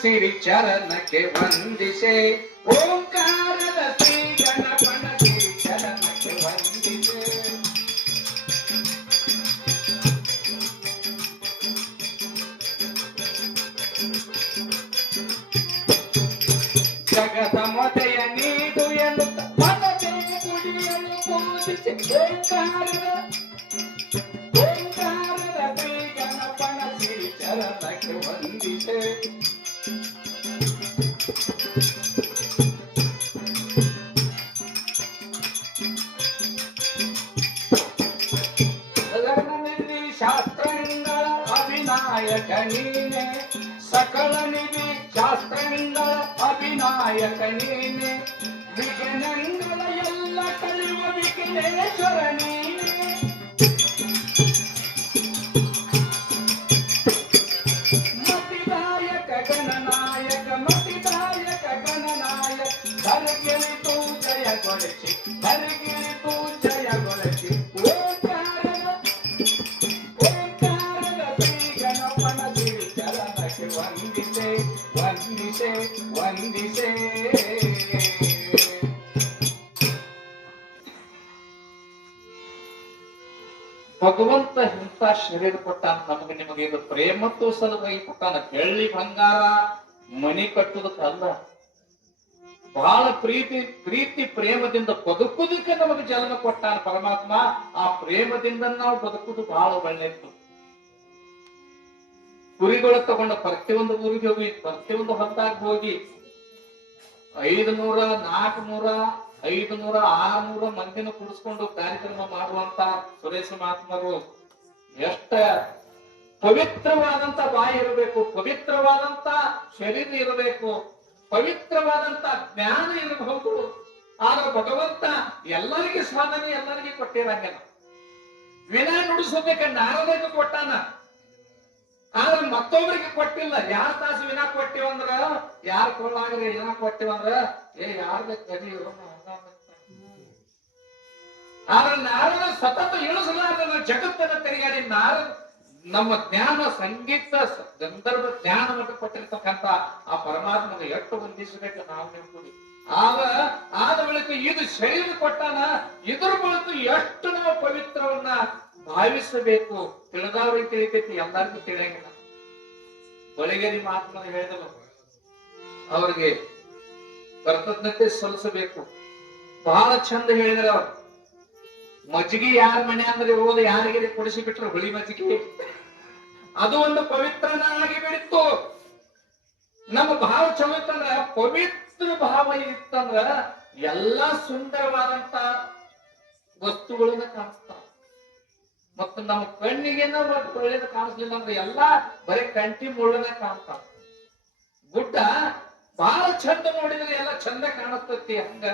ಸಿರಿ ಚರಣಕ್ಕೆ ವಂದಿಸೆ ಓಂಕಾರದ ಶ್ರೀ ಗಣಪನ ಸಿರಿ ಚರಣಕ್ಕೆ ವಂದಿಸೆ ಜಗದ ಮೊದೆಯ ನೀಡು ಎನ್ನುತ್ತ ಮನದೇ ಗುಡಿಯನ್ನು ಪೂಜಿಸಿ ಓಂಕಾರದ ಶ್ರೀ ಗಣಪನ ಸಿರಿ ಚರಣಕ್ಕೆ ವಂದಿಸೆ ಶಾಸ್ತ್ರಗಳ ಅಭಿನಾಯಕ ನೀನೆ ಸಕಲ ನಿಧಿ ಶಾಸ್ತ್ರಗಳ ಅಭಿನಾಯಕ ನೀನೆ ವಿಘ್ನಗಳ ಎಲ್ಲ ಕಳೆಯುವ ವಿಘ್ನೇಶ್ವರ ನೀನೆ ಮತಿದಾಯಕ ಗಣನಾಯಕ ಮತಿದಾಯಕ ಗಣನಾಯಕ ಧರಗಿಳಿತು ಜಯಗೊಳಿಸಿ ಧರಗಿಳಿತು ಜಯಗೊಳಿಸಿ ವಂದಿಸೆ ವಂದಿಸೆ ವಂದಿಸೆ ಭಗವಂತ ಇಂಥ ಶರೀರ ಕೊಟ್ಟಾನ ನಮಗೆ ನಿಮಗೆ ಇದು ಪ್ರೇಮತ್ತು ಸಲುವಾಗಿ ಕೊಟ್ಟಾನ ಬೆಳ್ಳಿ ಬಂಗಾರ ಮನಿ ಕಟ್ಟುದಕ್ಕಲ್ಲ ಬಹಳ ಪ್ರೀತಿ ಪ್ರೇಮದಿಂದ ಬದುಕುದಕ್ಕೆ ನಮಗೆ ಜನ್ಮ ಕೊಟ್ಟಾನ ಪರಮಾತ್ಮ ಆ ಪ್ರೇಮದಿಂದ ನಾವು ಬದುಕುದು ಬಹಳ ಒಳ್ಳೆಯದು ಕುರಿಗಳು ತಗೊಂಡ ಪ್ರತಿಯೊಂದು ಊರಿಗೆ ಹೋಗಿ ಪ್ರತಿಯೊಂದು ಹೊತ್ತಾಗ ಹೋಗಿ 500 400 500 600 ಮಂದಿನ ಕೂಡಿಸ್ಕೊಂಡು ಕಾರ್ಯಕ್ರಮ ಮಾಡುವಂತ ಸುರೇಶ ಮಹಾತ್ಮರು ಎಷ್ಟ ಪವಿತ್ರವಾದಂತ ಬಾಯಿ ಇರಬೇಕು ಪವಿತ್ರವಾದಂತ ಶರೀರ ಇರಬೇಕು ಪವಿತ್ರವಾದಂತ ಜ್ಞಾನ ಇರಬಹುದು ಆದ್ರೆ ಭಗವಂತ ಎಲ್ಲರಿಗೆ ಸಾಧನೆ ಎಲ್ಲರಿಗೆ ಕೊಟ್ಟಿರಂಗನ ವಿನ ನುಡಿಸೋದಕ್ಕೆ ನಾರದಕ್ಕೆ ಕೊಟ್ಟಾನ ಆದ್ರೆ ಮತ್ತೊಬ್ಬರಿಗೆ ಕೊಟ್ಟಿಲ್ಲ ಯಾರ ತಾಸು ವಿನ ಕೊಟ್ಟಿವಂದ್ರ ಯಾರ ಕೊಳ್ಳಾಗ್ರೆ ವಿನ ಕೊಟ್ಟಿವಂದ್ರ ಯಾರ್ದ ಕದಿ ಆದ್ರೆ ನಾರದ ಸತತ ಇಳಿಸಲಾರ್ದ ಜಗತ್ತನ್ನ ತಿರುಗಾಡಿ ನಾರದ ನಮ್ಮ ಜ್ಞಾನ ಸಂಗೀತ ಗಂಧರ್ವ ಜ್ಞಾನವನ್ನು ಕೊಟ್ಟಿರ್ತಕ್ಕಂಥ ಆ ಪರಮಾತ್ಮನ ಎಷ್ಟು ವಂದಿಸಬೇಕು ನಾವು ನೆನಪುಡಿ ಆದ ಬಳಿಕ ಇದು ಶರೀರ ಕೊಟ್ಟಾನ ಇದ್ರ ಬಳಿಕ ಎಷ್ಟು ನಾವು ಪವಿತ್ರವನ್ನ ಭಾವಿಸಬೇಕು ತಿಳಿದವ್ರಿಗೆ ತಿಳಿತೈತಿ ಎಲ್ಲರಿಗೂ ತಿಳಿಯಂಗಿಲ್ಲ ಬಳಿಗೇರಿ ಮಹಾತ್ಮನ ಹೇಳಿದನು ಅವ್ರಿಗೆ ಕೃತಜ್ಞತೆ ಸಲ್ಲಿಸಬೇಕು ಬಹಳ ಚಂದ ಹೇಳಿದ್ರ ಅವ್ರು ಮಜ್ಜಿಗೆ ಯಾರ ಮನೆ ಅಂದ್ರೆ ಹೋದ ಯಾರಿಗೆ ಕೊಡಿಸಿ ಬಿಟ್ರು ಹುಳಿ ಮಜ್ಜಿಗೆ ಅದು ಒಂದು ಪವಿತ್ರನಾಗಿ ಬಿಡಿತ್ತು ನಮ್ಮ ಭಾವ ಚಲೋ ಇತ್ತಂದ್ರ ಪವಿತ್ರ ಭಾವ ಇತ್ತಂದ್ರ ಎಲ್ಲಾ ಸುಂದರವಾದಂತ ವಸ್ತುಗಳನ್ನ ಕಾಣಿಸ್ತಾವ ಮತ್ತು ನಮ್ಮ ಕಣ್ಣಿಗೆ ಒಳ್ಳೇದು ಕಾಣಿಸ್ಲಿಲ್ಲ ಅಂದ್ರೆ ಎಲ್ಲಾ ಬರೀ ಕಂಟಿ ಮುಳ್ಳನೆ ಕಾಣ್ತಾವ ಗುಡ್ಡ ಬಹಳ ಚಂದ ನೋಡಿದ್ರೆ ಎಲ್ಲ ಚಂದ ಕಾಣಿಸ್ತೈತಿ ಹಂಗ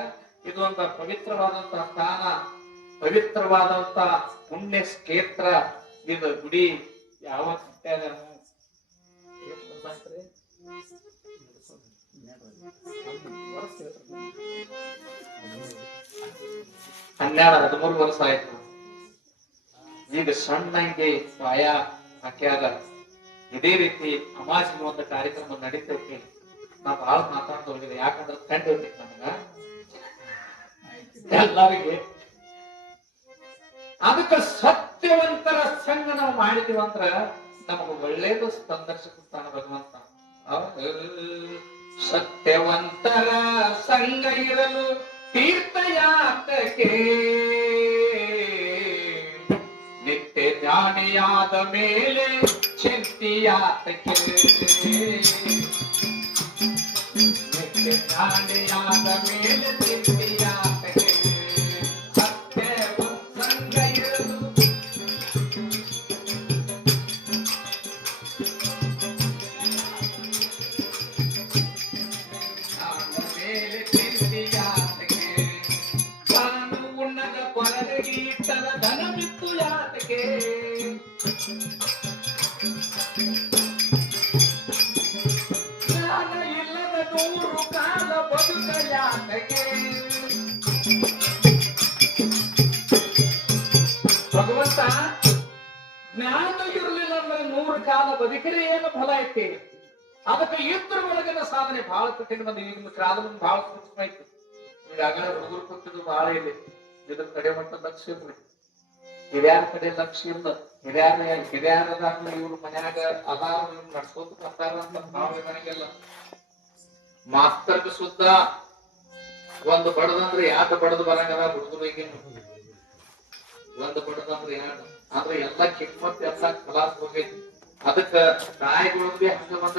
ಇದು ಒಂದು ಪವಿತ್ರವಾದಂತ ಸ್ಥಾನ ಪವಿತ್ರವಾದಂತ ಪುಣ್ಯ ಕ್ಷೇತ್ರ ಇದು ಗುಡಿ ಯಾವ ಹನ್ನೆರಡು 13 ವರ್ಷ ಆಯ್ತು ಈಗ ಸಣ್ಣ ಹಿಂಗೆ ಪಾಯ ಹಾಕ್ಯಾಗ ಇದೇ ರೀತಿ ಅಮಾಸಿನ ಒಂದು ಕಾರ್ಯಕ್ರಮ ನಡೀತೈತಿ ನಾ ಬಹಳ ಮಾತಾಡ್ತಾ ಹೋಗಿದೆ ಯಾಕಂದ್ರೆ ಕಂಡು ಹೋಗ್ತೈತಿ ನಮಗ ಎಲ್ಲರಿಗೆ ಅದಕ್ಕೆ ಸತ್ಯವಂತರ ಸಂಘ ನಾವು ಮಾಡಿದೀವಂದ್ರ ನಮಗ ಒಳ್ಳೇದು ಸಂದರ್ಶಿಸ್ತಾನ ಭಗವಂತ ಸತ್ಯವಂತರ ಸಂಘ ಇರಲು ತೀರ್ಥಯಾತಕ್ಕೆ ನಿತ್ಯ ಜ್ಞಾನಿಯಾದ ಮೇಲೆ ಚಿಂತಿಯಾತಕ್ಕೆ ನಿತ್ಯ ಜ್ಞಾನಿಯಾದ ಮೇಲೆ ಚಿಂತಿಯಾತಕ್ಕೆ ಸತ್ಯವಂತ ಸಂಘ ಇರಲು ಮೇಲೆ ಚಿಂತಿಯಾತಕ್ಕೆ ತಾನು ಉಣ್ಣದ ಕೊರಲೆಗೆ ಇಟ್ಟದ ಧನ ಬಿತ್ತು ಯಾತಕ್ಕೆ ಜ್ಞಾನ ಇಲ್ಲದ 100 ಕಾಲ ಬದುಕ ಯಾತಕ್ಕೆ ಭಗವಂತ ಜ್ಞಾನ ಇರಲಿಲ್ಲ ಅಂದ್ರೆ 100 ಕಾಲ ಬದುಕರೆ ಏನು ಫಲ ಐತಿ ಅದಕ್ಕೆ ಇದ್ರ ಒಳಗಿನ ಸಾಧನೆ ಬಹಳ ಕಠಿಣ ಬಂದ. ಈಗಿನ ಕಾಲದ ಬಹಳ ಸೂಕ್ಷ್ಮ ಐತಿ. ಈಗಾಗಲೇ ಹುಡುಗರು ಕೂತಿದ್ದು ಬಹಳ ಇದೆ. ಇದ್ರ ಕಡೆ ಮಟ್ಟ ಲಕ್ಷ್ಯ ಇರ್ಲಿ, ಹಿರಿಯರ ಕಡೆ ಲಕ್ಷ್ಯ ಇಲ್ಲ. ಹಿರಿಯರದಾಗ್ಲಿ ಇವ್ರು ಮನ್ಯಾಗ ಅದಾರ ನಡ್ಸೋತ ಬರ್ತಾರ ಅಂತ ನಾವು ಮನೆಗೆಲ್ಲ ಮಾಸ್ತರ್ಗ ಸುದ್ದ ಒಂದು ಬಡದಂದ್ರೆ ಯಾಕೆ ಬಡದು ಬರಂಗದ ಹುಡುಗರಿಗೆ, ಒಂದು ಬಡದಂದ್ರೆ ಯಾರು ಅಂದ್ರೆ ಎಲ್ಲ ಕಿಮ್ಮತ್ ಎಲ್ಲ ಕಲಾಸ್ ಹೋಗೈತಿ. ಅದಕ್ಕ ಕಾಯಿಗಳದ್ವಿ ಹಂಗ ಬಂದ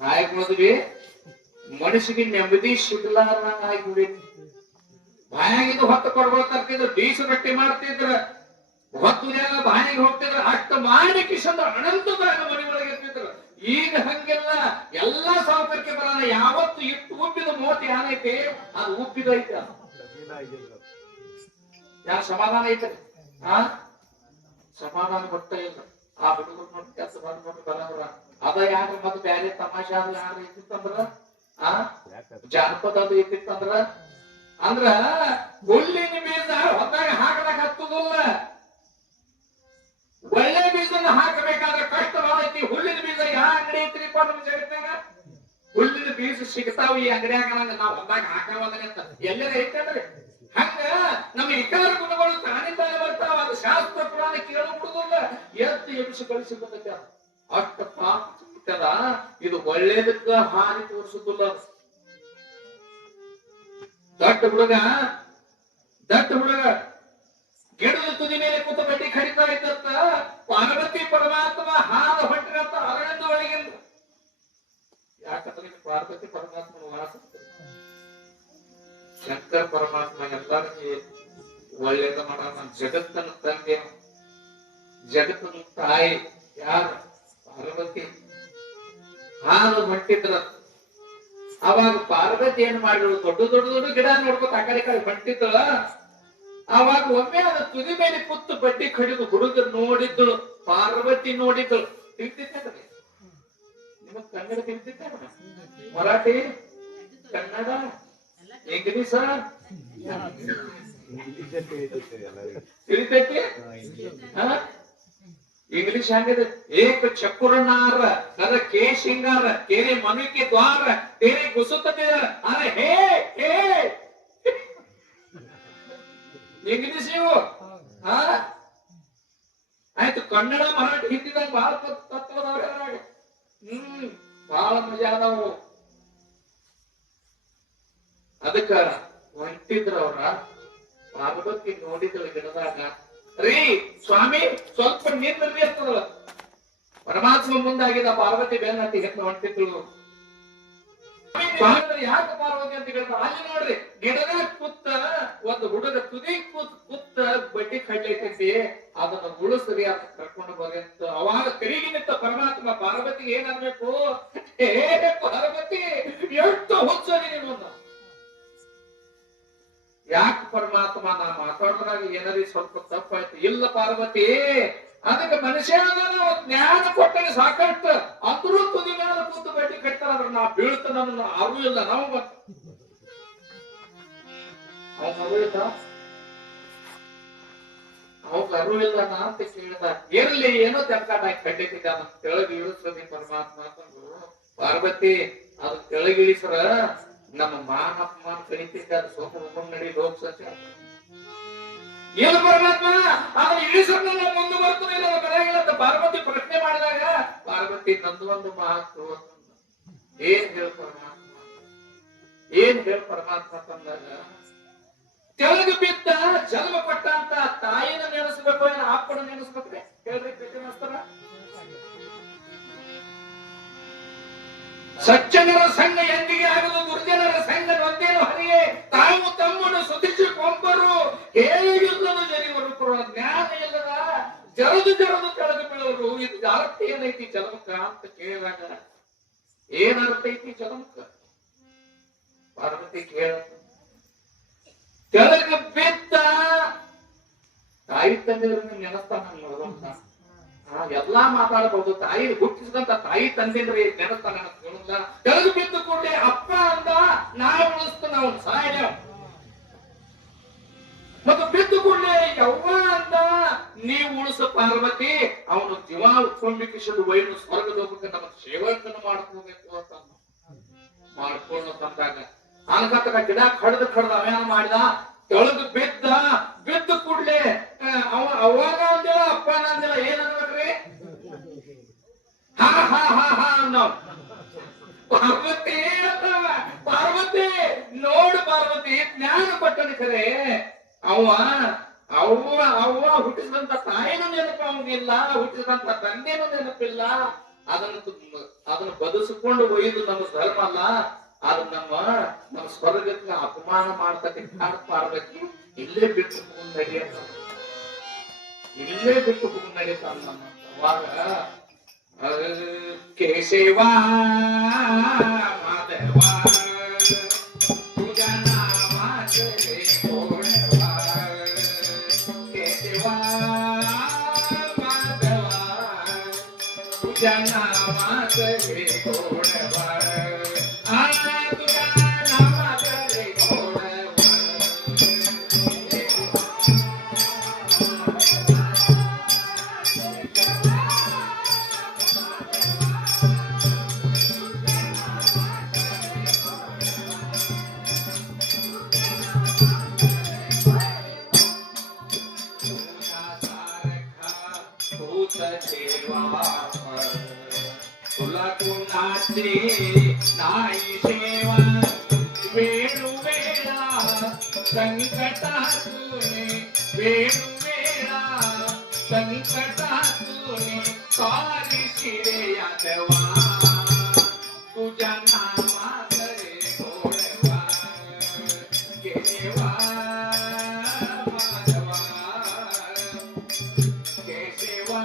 ಕಾಯಿಗಳದ್ವಿ ಮನುಷ್ಯಗೆ ನೆಮ್ಮದಿ ಸಿಗ್ಲಾರ್ದಂಗ ಆಗಿಬಿಡೈತಿ. ಬಾಯಾಗಿದ್ದು ಹೊತ್ತು ಕೊಡ್ಕೊಳ್ತಿದ್ರು, ಬೀಸು ರೊಟ್ಟಿ ಮಾಡ್ತಿದ್ರ, ಹೊತ್ತು ಬಾಯಿಗೆ ಹೋಗ್ತಿದ್ರ, ಅಷ್ಟ ಮಾಡಿ ಕಿಶಂದ್ರ ಅನಂತದಾಗ ಮನೆ ಒಳಗೆ ಇರ್ತಿದ್ರು. ಈಗ ಹಂಗೆಲ್ಲ ಎಲ್ಲಾ ಸೌಕರ್ಯಕ್ಕೆ ಬರೋಣ. ಯಾವತ್ತು ಇಟ್ಟು ಉಬ್ಬಿದ ಮೋತಿ ಏನೈತೆ ಅದು ಉಬ್ಬಿದೈತೆ. ಯಾರು ಸಮಾಧಾನ ಐತೆ ಸಮಾಧಾನ ಗೊತ್ತ ಇಲ್ಲ. ಆ ಹುಡುಗರು ನೋಡಿ ಕೆಲಸ ಮಾಡ್ಕೊಂಡು ಬರೋದ್ರ ಅದ ಯಾರು ಮತ್ತೆ ಬ್ಯಾರೆ ತಮಾಷೆ ಅದು ಯಾರು ಇತ್ತಿತ್ತಂದ್ರ ಜಾನಪದ ಅದು ಇತ್ತಿತ್ತಂದ್ರ ಅಂದ್ರ ಹುಲ್ಲಿನ ಬೀಜ ಹೊತ್ತಾಗ ಹಾಕಲಾಕ ಹತ್ತುದಿಲ್ಲ. ಒಳ್ಳೆ ಬೀಜನ ಹಾಕಬೇಕಾದ್ರೆ ಕಷ್ಟ ಮಾಡೈತಿ. ಹುಲ್ಲಿನ ಬೀಜ ಯಾವ ಅಂಗಡಿ ಐತ್ರಿಪ್ಪ ನಮ್ ಜಗತ್ತಾಗ? ಹುಲ್ಲಿನ ಬೀಜ ಸಿಗ್ತಾವ ಈ ಅಂಗಡಿಯಾಗ, ನಾವ್ ಹೊತ್ತಾಗ ಹಾಕವದನೆ ಅಂತ ಎಲ್ಲರ ಐತಂದ್ರಿ. ಹಂಗ ನಮ್ಮ ಇತರ ಗುಣಗಳು ತಾನಿಂದಾನೆ ಬರ್ತಾವ. ಅದು ಶಾಸ್ತ್ರ ಪುರಾಣ ಕೇಳು ಬಿಡುದಿಲ್ಲ. ಎತ್ತು ಎಬ್ಸಿ ಕಳಿಸಿ ಬಂದೈತೆ. ಅಷ್ಟ ಪಾಪ ಇದು ಒಳ್ಳೇದಕ್ಕ ಹಾನಿ ತೋರಿಸುದಿಲ್ಲ. ದಟ್ಟ ಹುಡುಗ ಗಿಡದ ತುದಿ ಮೇಲೆ ಕೂತ ಬಡ್ಡಿ ಕಡಿತಾ ಇದ್ದಂತ ಪಾರ್ವತಿ ಪರಮಾತ್ಮ ಹಾದ ಹೊಟ್ಟಿರಂತ ಅರಣ್ಯದ ಒಳಗಿಂದ. ಯಾಕಂದ್ರೆ ಪಾರ್ವತಿ ಪರಮಾತ್ಮನ ವಾಸ ಶಂಕರ ಪರಮಾತ್ಮ ಎಲ್ಲರಿಗೆ ಒಳ್ಳೇದ ಮಾಡೋಣ. ಜಗತ್ತನ ತಂದೆ, ಜಗತ್ತನ ತಾಯಿ ಯಾರು? ಪಾರ್ವತಿ. ಹಾಲು ಹೊಂಟಿದ್ರ ಅವಾಗ ಪಾರ್ವತಿ ಏನ್ ಮಾಡಿದ್ರು? ದೊಡ್ಡ ದೊಡ್ಡ ದೊಡ್ಡ ಗಿಡ ನೋಡ್ಕೊತ ಆ ಕಡೆ ಹೊಂಟಿದ್ಳ. ಅವಾಗ ಒಮ್ಮೆ ಅದ ತುದಿ ಮೇಲೆ ಕೂತು ಬಡ್ಡಿ ಕಡಿದು ಹುಡುಗ ನೋಡಿದ್ದಳು. ಪಾರ್ವತಿ ನೋಡಿದ್ದಳು. ತಿಳ್ತಿದ್ದೆ ನಿಮಗ್ ಕನ್ನಡ ತಿಳ್ತಿದ್ದೆ? ಮರಾಠಿ, ಕನ್ನಡ, ಇಂಗ್ಲಿಷ ತಿಳಿತೈತಿ? ಇಂಗ್ಲಿಷ್ ಹಂಗಿದೆ. ಏಕ ಚಕುರನಾರ ನರ ಕೇ ಶಿಂಗಾರ ಕೇರೆ ಮನುಕ್ಕೆ ದ್ವಾರ ತೇರೆ ಗುಸುತ್ತದೆ ಅರೆ ಹೇ ಹೇ ಇಂಗ್ಲಿಷ್ ಇವು. ಆಯ್ತು, ಕನ್ನಡ, ಮರಾಠಿ, ಹಿಂದಿದಾಗ ಬಹಳ ತತ್ವದವ್ರ. ಬಹಳ ಮಜಾ ಅದಾವು. ಅದಕ್ಕ ಹೊಂಟಿದ್ರವ್ರ ಪಾರ್ವತಿ ನೋಡಿದ್ರು ಗಿಡದಾಗ. ರೀ ಸ್ವಾಮಿ ಸ್ವಲ್ಪ ನಿಂದ್ರಿ ಅಂತದಲ್ಲ. ಪರಮಾತ್ಮ ಮುಂದಾಗಿದ್ದ ಪಾರ್ವತಿ ಬೆನ್ನತ್ತಿ ಹೆತ್ತ ಹೊಂಟಿದ್ರು. ಯಾಕೆ ಪಾರ್ವತಿ ಅಂತ ಹೇಳ್ತಾರೆ? ಅಲ್ಲಿ ನೋಡ್ರಿ ಗಿಡದಾಗ ಕೂತ ಒಂದು ಹುಡುಗ ತುದಿ ಕೂತ ಬಡ್ಡಿ ಕಡ್ಲೈತಿ. ಅದನ್ನ ಉಳಿಸ್ರಿ ಅಂತ ಕರ್ಕೊಂಡು ಬರ್ರಿ ಅಂತ ಅವಾಗ ಕರಿಗೆ ನಿಂತ ಪರಮಾತ್ಮ ಪಾರ್ವತಿಗೆ ಏನ್ ಅನ್ಬೇಕು? ಹೇ ಪಾರ್ವತಿ, ಎಷ್ಟು ಹುಚ್ಚರಿ ನೀನು. ಯಾಕೆ ಪರಮಾತ್ಮ ನಾ ಮಾತಾಡಿದ್ರಾಗ ಏನಾರಿ ಸ್ವಲ್ಪ ತಪ್ಪಾಯ್ತು? ಇಲ್ಲ ಪಾರ್ವತಿ, ಅದಕ್ಕೆ ಮನುಷ್ಯ ಜ್ಞಾನ ಕೊಟ್ಟರೆ ಸಾಕಷ್ಟು. ಅಂದ್ರೂ ತುದಿ ಮೇಲೆ ಕೂತು ಬಡ್ಡಿ ಕಟ್ತಾರ. ನಾ ಬೀಳ್ತ ನನ್ನ ಅರು ಇಲ್ಲ. ನಾವು ಅವಾಗ ಅರು ಇಲ್ಲ ನಾ ಅಂತ ಕೇಳಿದ. ಇರ್ಲಿ, ಏನೋ ತೆಪ್ಕಾಟ ಕಡ್ಡಿದ್ದ ತೆಳಗ್ ಇಳಿಸ್ರಿ ಪರಮಾತ್ಮ ಅಂತಂದ್ರು. ಪಾರ್ವತಿ ಅದು ತೆಳಗ್ ಇಳಿಸ್ರ ನಮ್ಮ ಮಾನ ಅಪಮಾನ ಕಳಿತಿದ್ದ. ಅದು ಸೋಮ ಹೋಗ್ ನಡಿ ಲೋಕ ಸಂಚಾರ. ಏನು ಪರಮಾತ್ಮ ಅದನ್ನ ಇಳಿಸ್ರ ಮುಂದೆ ಬರ್ತಾನಿಲ್ಲ ಕಡೆಗಿಲ್ಲ. ಪಾರ್ವತಿ ಪ್ರಶ್ನೆ ಮಾಡಿದಾಗ ಪಾರ್ವತಿ ನಂದು ಒಂದು ಮಾತು. ಏನ್ ಹೇಳ ಪರಮಾತ್ಮ ತಂದಾಗ ತೆಳಗ ಬಿದ್ದ ಜನ್ಮ ಕೊಟ್ಟ ಅಂತ ತಾಯಿನ ನೆನೆಸ್ಬೇಕು, ಏನ ಅಪ್ಪನ ನೆನೆಸ್ಬೇಕ್ರೆ? ಹೇಳ್ರಿ, ಮಾಸ್ತರ. ಸಜ್ಜನರ ಸಂಘ ಎಂದಿಗೆ ಆಗಲು ದುರ್ಜನರ ಸಂಘ ಒಂದೇನು ಹರಿಯೇ. ತಾವು ತಮ್ಮನ್ನು ಸುಧಿಸಿಕೊಂಬರು ಹೇಗಿಲ್ಲದ ಜರಿವರು. ಜ್ಞಾನ ಇಲ್ಲದ ಜರದು ಕೆಳಗೆ ಬೀಳೋರು. ಇದು ಅರ್ಥ ಏನೈತಿ ಜಲಮುಖ ಅಂತ ಕೇಳಿದಾಗ ಏನ್ ಅರ್ಥ ಐತಿ ಜಲಮುಖ? ಪಾರ್ವತಿ ಕೇಳ ಕೆಳಗ ಬಿದ್ದ ತಾಯಿ ತಂದೆಯವ್ರನ್ನ ನೆನಸ್ತಾನ ನೋಡುವಂತ. ಎಲ್ಲಾ ಮಾತಾಡಬಹುದು. ತಾಯಿ ಹುಟ್ಟಿಸಿದಂತ ತಾಯಿ ತಂದೆನ್ರಿ ನೆನಸ್ತಾನ ಕೇಳಿಲ್ಲ. ಕೆಳಗೆ ಬಿದ್ದು ಕೂಡಲೇ ಅಪ್ಪ ಅಂದ, ನಾವು ಉಳಿಸ್ತು, ನಾವು ಸಾಯ ಮತ್ತು ಬಿದ್ದು ಕೂಡಲೇ ಯವ್ವ ಅಂತ ನೀವು ಉಳಿಸ ಪಾರ್ವತಿ ಅವನು ಜೀವ ಉತ್ಸಂಬಿಕಿಸಲು ವೈನು ಸ್ವರ್ಗದ ಹೋಗಕ್ಕೆ ನಮ್ಮ ಸೇವಕನ್ನು ಮಾಡ್ಕೋಬೇಕು ಅಂತ ಮಾಡ್ಕೊಂಡು ತಂದಾಗ ಅನ್ಕತ್ತಕ ಗಿಡ ಕಡ್ದು ಅವೇನ ಮಾಡಿದ ತೆಳದು ಬಿದ್ದ ಕೂಡ್ಲೆ ಅವಾಗ ಅಂದಿಲ್ಲ ಅಪ್ಪನ ಅಂದಿಲ್ಲ ಏನ್ ಅನ್ಬೇಕ್ರಿ ಹಾ ಹಾ ಹಾ ಹಾ ಅನ್ನೋ ಪಾರ್ವತಿ ಪಾರ್ವತಿ ನೋಡು ಪಾರ್ವತಿ ಜ್ಞಾನ ಪಟ್ಟನ ಖರೆ ಅವ್ವ ಹುಟ್ಟಿಸಿದಂತ ತಾಯಿನೂ ನೆನಪು ಅವನಿಲ್ಲ, ಹುಟ್ಟಿಸಿದಂತ ತಂದೆನೂ ನೆನಪಿಲ್ಲ. ಅದನ್ನು ಬದುಸಿಕೊಂಡು ಒಯ್ದು ನಮ್ಮ ಧರ್ಮ ಅಲ್ಲ, ಅದು ನಮ್ಮ ಸ್ವರ್ಗಕ್ಕೆ ಅಪಮಾನ ಮಾಡ್ತಕ್ಕಿ ಪಾರ್ವತಿ ಇಲ್ಲೇ ಬಿಟ್ಟು ನಡೆಯತ್ತ, ಇಲ್ಲೇ ಬಿಟ್ಟು ನಡೆಯತ್ತ ನಮ್ಮ ಅವಾಗ ಕೇಶವ ಮಾಧವ नाई सेवा वेणु वेळा संकटातूने वेणु वेळा संकटातूने सारी शिरे यादवा तुझ्या नामात रे गोडवा केशवा माधवा केशवा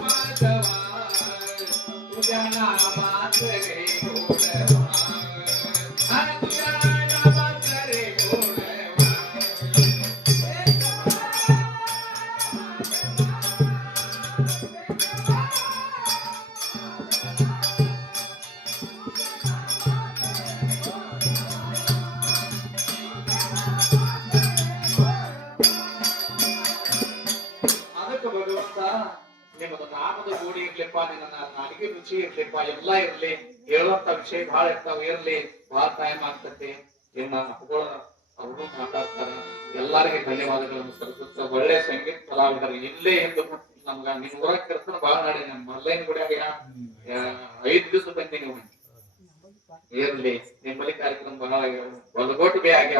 माधवा तुझ्या नामात रे गोडवा तुझ्या नामात रे गोडवा ಅದಕ್ಕೆ ಭಗವಂತ ನಿಮ್ಮದು ನಾಮದ ಗೋಡಿ ಇರ್ಲಿಪ್ಪ, ನಿನ್ನ ಅಡಿಗೆ ರುಚಿ ಇರ್ಲಿಪ್ಪ, ಎಲ್ಲಾ ಇರ್ಲಿ, ಹೇಳುವಂತ ವಿಷಯ ಬಹಳ ಇರ್ತಾವ, ಇರ್ಲಿ, ಬಹಳ ಟೈಮ್ ಆಗ್ತತಿ. ಇನ್ನ ಮಕ್ಕಳು ಅವರು ಮಾತಾಡ್ತಾರ. ಎಲ್ಲರಿಗೆ ಧನ್ಯವಾದಗಳನ್ನು ಸಲ್ಲಿಸುತ್ತ ಒಳ್ಳೆ ಸಂಗೀತ ಕಲಾವಿದರು ಇಲ್ಲೇ ಎಂದು ನಮ್ಗ ನಿಮ್ ಊರಾಗ ಕರ್ತನ ಬಹಳ ನಾಡಿ ನಮ್ಮ ಮಲ್ಲೈನ ಗುಡಿಯಾಗ 5 ದಿವಸ ಬಂದಿ ನೀವು. ಇರ್ಲಿ, ನಿಮ್ಮಲ್ಲಿ ಕಾರ್ಯಕ್ರಮ ಬಹಳ ಬಲಗೋಟಿಗೆ ಆಗ್ಯಾವ.